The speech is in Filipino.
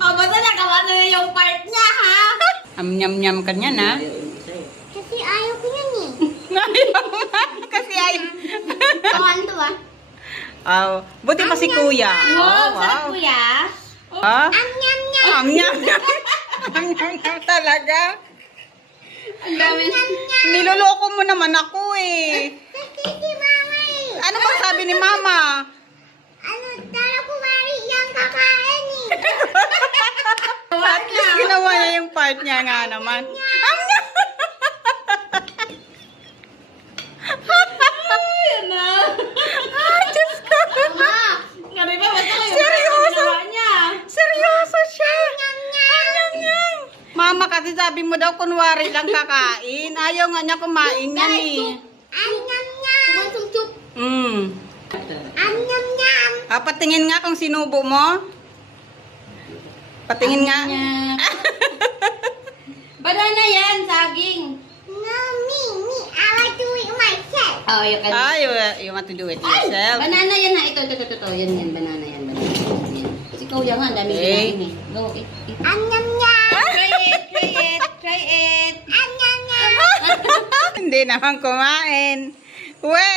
Oh, basta nagawa na yung part niya, ha? Nyam-nyam ka niyan, ha? Kasi ayaw ko yun eh. Ayaw nga, kasi ayaw. Kawan to, ah. Oh, buti pa si kuya. Wow, Oh, sarap, kuya. Ha? Nyam-nyam. Nyam-nyam. Nyam-nyam talaga. Ang dami. Niloloko mo naman ako eh. Kasi si mama eh. Ano bang sabi ni mama? Ano, tara kumari yung kakain eh. At least ginawa niya yung part niya nga naman. Ayan na. Diyos ko. Kari ba, basta yung Seryoso? ginawa niya. Seryoso siya. Nyam-nyam. Mama, kasi sabi mo daw kunwari lang kakain. Ayaw nga niya kumain yan eh. Nyam-nyam. Kumansong soup. Nyam-nyam. Patingin nga kung sinubo mo. Patingin nga. Banana yan, saging. No, me. I like to eat myself. Oh, you can. You want to do it yourself. Banana yan ha. Ito. Yan, banana yan. Yan. Si Kuya nga, ang dami Okay. kinain eh. Go, eat. Nyam-nyam. Try it. Nyam-nyam. Hindi naman kumain. We!